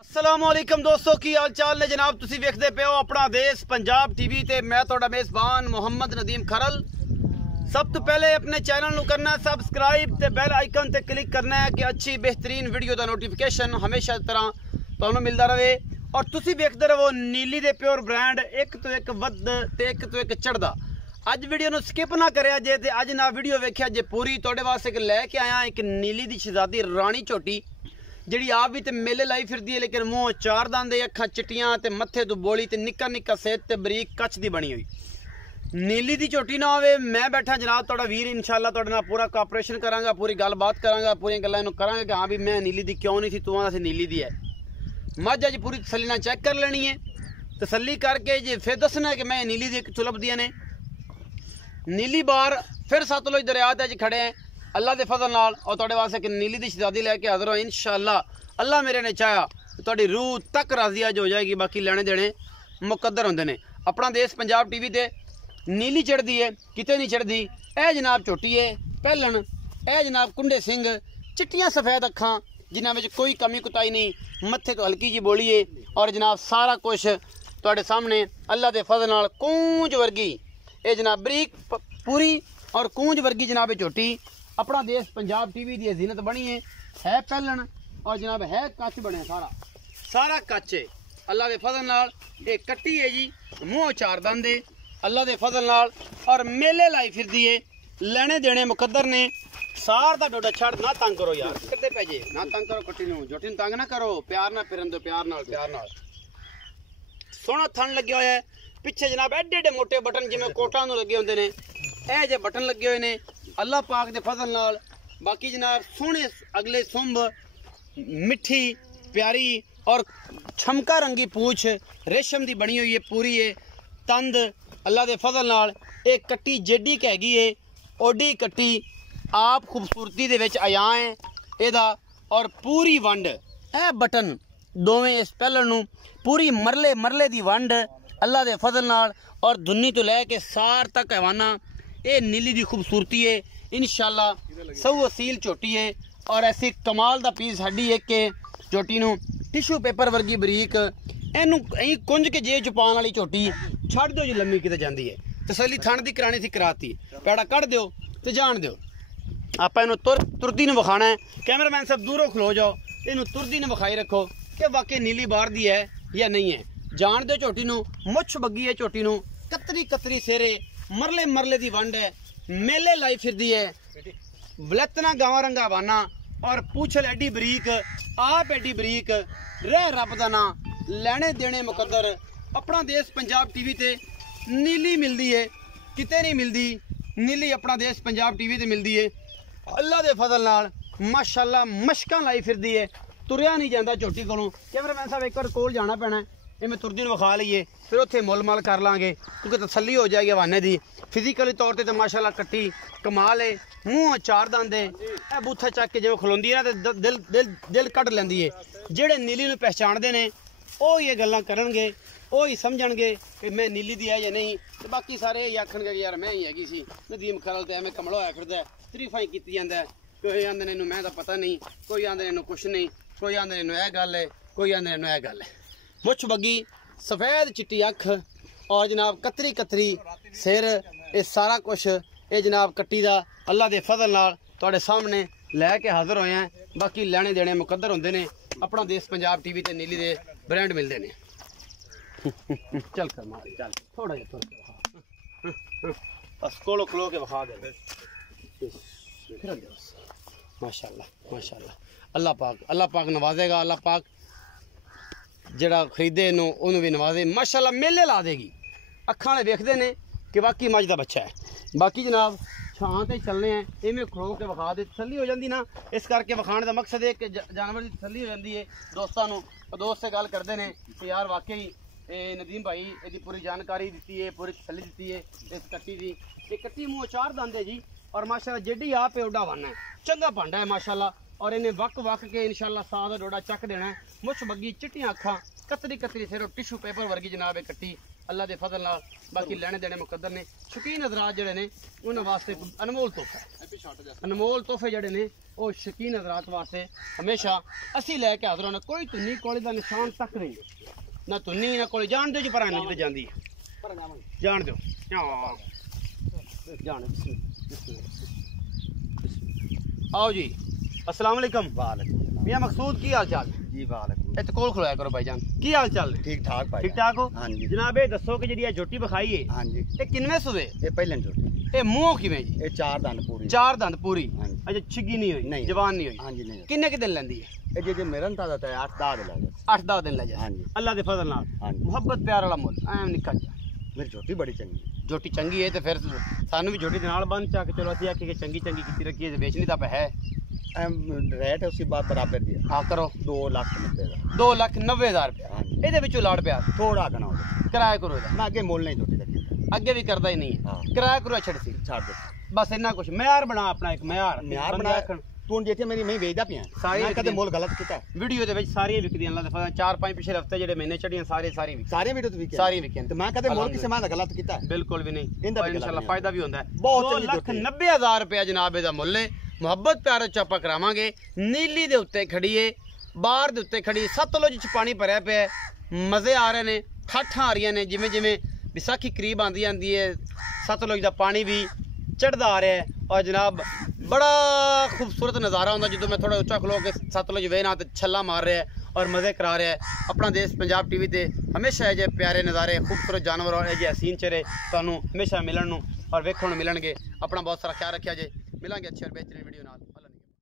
अस्सलामुअलैकुम दोस्तों की हाल चाल ने जनाब तुसी वेखदे पे हो अपना देश पंजाब टीवी ते मैं तुहाडा मेज़बान मोहम्मद नदीम खरल। सब तो पहले अपने चैनल नू करना है सबसक्राइब ते बेल आइकन ते क्लिक करना है कि अच्छी बेहतरीन वीडियो का नोटिफिकेशन हमेशा तरह तुहानू मिलता रहे और तुसी वेखदे रहो नीली दे प्योर ब्रांड एक तो एक वध ते एक तो एक चढ़दा। अज वीडियो नू स्किप ना करिया जे ते अज ना वीडियो वेखिया जे पूरी तुहाडे वास्ते एक लैके आया एक नीली दी शहजादी रानी झोटी जी आप भी तो मेले लाई फिरदी है लेकिन मूँह चार दंद अखा चिट्टियां ते मत्थे तो बोली ते निक्का निक्का सेहत ते बरीक कच दी बनी हुई नीली दी झोटी ना होवे। मैं बैठा जनाब तुहाडा वीर इंशाअल्लाह तुहाडे नाल पूरा कोऑपरेशन करांगा, पूरी गलबात करांगा, पूरी गल्लां इहनूं करांगे कि हाँ भी मैं नीली दी क्यों नहीं थी तू आंदा सी नीली दी है। मझ अज पूरी तसल्ली नाल चेक कर लेनी है, तसल्ली करके जे फिर दसना कि मैं नीली दी चुलब दियां ने। नीली बार फिर सतलुज दरिया ते अज खड़े हैं अल्लाह के फजल नाल और तुहाडे वास्ते एक नीली दी शहजादी लैके हाज़र हो इंशाअल्लाह। अल्लाह मेरे ने चाहा तुहाडी रूह तक राजी अज हो जाएगी, बाकी लेने देने मुकद्दर होंदे ने। अपना देश पंजाब टीवी ते नीली चढ़दी है किते नहीं चढ़दी। ए जनाब झोटी है पहलन, ए जनाब कुंडे सिंह, चिट्टियां सफेद अखां जिन्हां विच कोई कमी कुताई नहीं, मत्थे तो हल्की जी बोली है और जनाब सारा कुछ तुहाडे सामने अल्लाह के फजल नाल कूंज वर्गी ए जनाब बरीक पूरी और कूंज वर्गी जनाब झोटी अपना देश पंजाब टीवी की जीनत बनी है पहलन और जनाब है कच बने सारा कच है अल्लाह के फजल नाल। ये कट्टी है जी मूँह चार दंद है अल्लाह के फजल नाल और मेले लाई फिरदी है लेने देने मुकद्दर ने। सार दा डोडा छड़ ना तंग करो यार, कितने पैजे ना तंग करो, कट्टी नूं झोटी नूं तंग ना करो, प्यार ना फिरन दो, प्यार नाल सोहना थन लगे हुआ है। पिछे जनाब एडे एडे मोटे बटन जिवें कोटां नूं लगे होंदे ने, ए जे बटन लगे हुए ने अल्लाह पाक दे फजल नाल। बाकी जनाब सोहने अगले सुंब मिठी प्यारी और छमका रंगी पूछ रेशम दी बनी हुई है पूरी है तंद अल्लाह दे फजल नाल। एक कट्टी जेडी कहगी है ओडी कट्टी आप खूबसूरती दे विच आया है एदा और पूरी वंड ए बटन दोवें इस पहलण नूं पूरी मरले दी वंड अल्लाह दे फजल नाल और दुन्नी तो लैके सार तक हैवाना ये नीली दी खूबसूरती है इंशाअल्लाह। सौ असील झोटी है और ऐसी कमाल दा पीस हड्डी है कि झोटी नूं टिशू पेपर वर्गी बरीक इनू कुंज के जेब च पाउण वाली झोटी छड़ दो जी लम्मी किते जांदी है। तसल्ली थण दी करानी सी कराती पैड़ा कढ़ दिओ ते जान दिओ। आपां इनू तुरदी नूं विखाना है, कैमरामैन साहब दूरों खलो जाओ, इनू तुरदी नूं विखाई रखो कि वाकई नीली बार दी है या नहीं है। जान दो झोटी नूं मुछ बग्गी है झोटी नूं कतरी सेरे मरले दी वंड है मेले लाई फिरदी है वलतना गावा रंगा वाना और पूछल एडी बरीक आप एडी बरीक रह रब दा ना लेने देने मुकद्दर। अपना देश पंजाब टीवी ते नीली मिलदी है किते नहीं मिलदी, नीली अपना देश पंजाब टीवी ते मिलदी है अल्लाह दे फजल नाल माशाअल्लाह। मशकां लाई फिरदी है तुरिया नहीं जाता झोटी कोलों। कैमरामैन साहब एक बार कोल जाना पैना है, ये मैं तुरदी नूं विखा लईए फिर उत्थे मुल मल कर लांगे क्योंकि तसल्ली हो जाएगी हवाने दी। फिजिकली तौर पर तो माशाअल्लाह कट्टी कमाल है, मूँह चार दंद है, ए बूथा चक के जो खलोंदी है ना तो दिल कट लैंदी है। जेड़े नीली नूं पहचानदे ने वो ये गल्लां करनगे, वो ही समझणगे कि मैं नीली दी है या नहीं, तो बाकी सारे ये आखणगे कि यार मैं ही हैगी सी नदीम खरल ते एवें कमला होया फिरदा तरीफां ही कीती जांदा है। कोई आंदे ने इनू मैं तो पता नहीं, कोई आंदे इनू कुछ नहीं, कोई आंदे इनू यह गल है, कोई आंदे इनू यह गल है। मुछ बग्गी सफेद चिट्टी अख और जनाब कतरी सिर ये सारा कुछ ये जनाब कट्टी दा अल्लाह दे फजल नाल तुहाडे सामने लैके हाज़र होए हैं। बाकी लेने देने मुकद्दर होंदे ने। अपना देश पंजाब टीवी ते नीली दे ब्रांड मिलते हैं। चल कर मारी चल थोड़ा जिहा बस कोलो खलो के विखा दे माशाअल्लाह। अल्लाह पाक नवाजेगा, अल्लाह पाक जड़ा खरीदे इनू उन्होंने भी नवाजे माशाअल्लाह। मेले ला देगी अखां वाले वेखदे ने कि वाकई मझ दा बच्चा है। बाकी जनाब छां ते चलने हैं इवें खड़ो के विखा दे तसल्ली हो जाती ना, इस करके विखाने का मकसद है कि जानवर की तसल्ली हो जाती है। दोस्तों दोस्त से गल करते हैं कि यार वाकई नदीम भाई इसकी पूरी जानकारी दी है, पूरी तसल्ली दी है इस कट्टी की। ये कट्टी मूँह चार दंद है जी और माशाअल्लाह जेडी आप है उड्डा वन है चंगा भांडा है माशाअल्लाह। और इन्हें वक के इंशाअल्लाह साह का डोडा चक देना है। मुछ बग्गी चिट्टियां अखां कतरी सिर टिशू पेपर वर्गी जनाब है कट्टी अल्लाह के फजल नाल बाकी लेने देने मुकद्दर ने शौकीन हज़रात जिहड़े ने उन्हां वास्ते अनमोल तोहफा अनमोल तोहफे जिहड़े ने वो शौकीन हज़रात वास्ते हमेशा असी लैके हाज़र होना कोई तुन्नी कोले दा निशान तक नहीं ना तुन्नी ना कोले जान दो जी पर आने जांदी जान दो जान आओ जी अस्सलाम वालेकुम वालेकुम मियां मकसूद की हाल चाल जी वालेकुम इत्थे कोल खलोया करो भाईजान की हाल चाल ठीक ठाक भाई ठीक ठाक हो हाँ जी जनाब ये दसो कि जी झोटी बखाई है हाँ जी ये किनवे सुबे ये पहले झोटी ये मुंह किवें जी ये 4 दंद पूरी 4 दंद पूरी हाँ जी अच्छा छिगी नहीं हुई नहीं जवान नहीं हुई हाँ जी नहीं किन्ने के दिन लेंदी है ये जे मेरन ताजा है 8-10 दिन लगे 8-10 दिन ले जाए हाँ जी अल्लाह के फजल नाल हाँ जी मुहब्बत प्यार वाला मुल ऐम निक्का जा मेरी झोटी बड़ी चंगी झोटी चंगी है तो फिर सानू भी झोटी दे नाल बंद चा के चलो असि आखी के चंगी चंगी कीती रखी है बेचनी तो है रेट है उसी बात बराबर दिया हाँ करो 2,90,000 2,90,000 रुपया हाँ जी ਇਹਦੇ ਵਿੱਚੋਂ ਲਾੜ ਪਿਆ थोड़ा गना हो ਕਿਰਾਇਆ ਕਰੋ ਇਹਦਾ मैं आगे मोल नहीं झोटी रखी ਅੱਗੇ ਵੀ ਕਰਦਾ ਹੀ ਨਹੀਂ हाँ ਹੈ ਕਿਰਾਇਆ ਕਰੋ ਛੱਡ ਸੀ छाड़ दे ਬਸ ਇੰਨਾ ਕੁਛ ਮਿਆਰ ਬਣਾ ਆਪਣਾ ਇੱਕ ਮਿਆਰ यार ਬੰਦੇ बना ਆਖਣ तू जेठे मेरी मैं वेचदा पिया सारी मैं कदे विकदी। मोल गलत किया ਵੀਡੀਓ ਦੇ ਵਿੱਚ ਸਾਰੀਆਂ ਵਿਕਦੀਆਂ ਅੱਲਾ ਦਾ ਫਜ਼ਲ 4-5 ਪਿਛਲੇ ਹਫਤੇ ਜਿਹੜੇ ਮਹੀਨੇ ਚੜੀਆਂ ਸਾਰੀ ਵਿਕ सारे वीडियो तो विके ਸਾਰੀ ਵਿਕੀਆਂ तो मैं कदे मोल किसे मैं गलत किया ਬਿਲਕੁਲ ਵੀ ਨਹੀਂ ਇਹਦਾ ਵੀ ਇਨਸ਼ਾਅੱਲਾ ਗਲਤ ਫਾਇਦਾ ਵੀ ਹੁੰਦਾ ਹੈ ਬਹੁਤ ਚੰਗੀ ਝੋਟੀ ਹੈ। 2,90,000 ਰੁਪਇਆ ਜਨਾਬ ਇਹਦਾ ਮੁੱਲ ਹੈ ਮੁਹੱਬਤ ਪਿਆਰ ਚ ਆਪਾਂ ਕਰਾਵਾਂਗੇ ਨੀਲੀ ਦੇ ਉੱਤੇ ਖੜੀ ਏ ਬਾਹਰ ਦੇ ਉੱਤੇ ਖੜੀ ਸਤਲੁਜ ਚ ਪਾਣੀ ਭਰਿਆ ਪਿਆ ਹੈ ਮਜ਼ੇ ਆ ਰਹੇ ਨੇ ਠਾਠਾਂ ਆ ਰਹੀਆਂ ਨੇ ਜਿਵੇਂ ਜਿਵੇਂ ਵਿਸਾਖੀ ਕਰੀਬ ਆਂਦੀ ਆਂਦੀ ਹੈ ਸਤਲੁਜ ਦਾ ਪਾਣੀ ਵੀ ਚੜਦਾ ਆ ਰਿਹਾ ਹੈ और जनाब बड़ा खूबसूरत नज़ारा होंगे जो मैं थोड़ा उच्चा खलो के सतलुज वे ना छला मार रहा है और मज़े करा रहा है अपना देश पंजाब टीवी ते हमेशा ये प्यारे नज़ारे खूबसूरत जानवर और ये हसीन चेहरे तुहानू हमेशा मिलन और वेखण मिलणगे अपना बहुत सारा ख्याल रखिया जे मिलांगे अच्छी और बेहतरीन वीडियो नाल।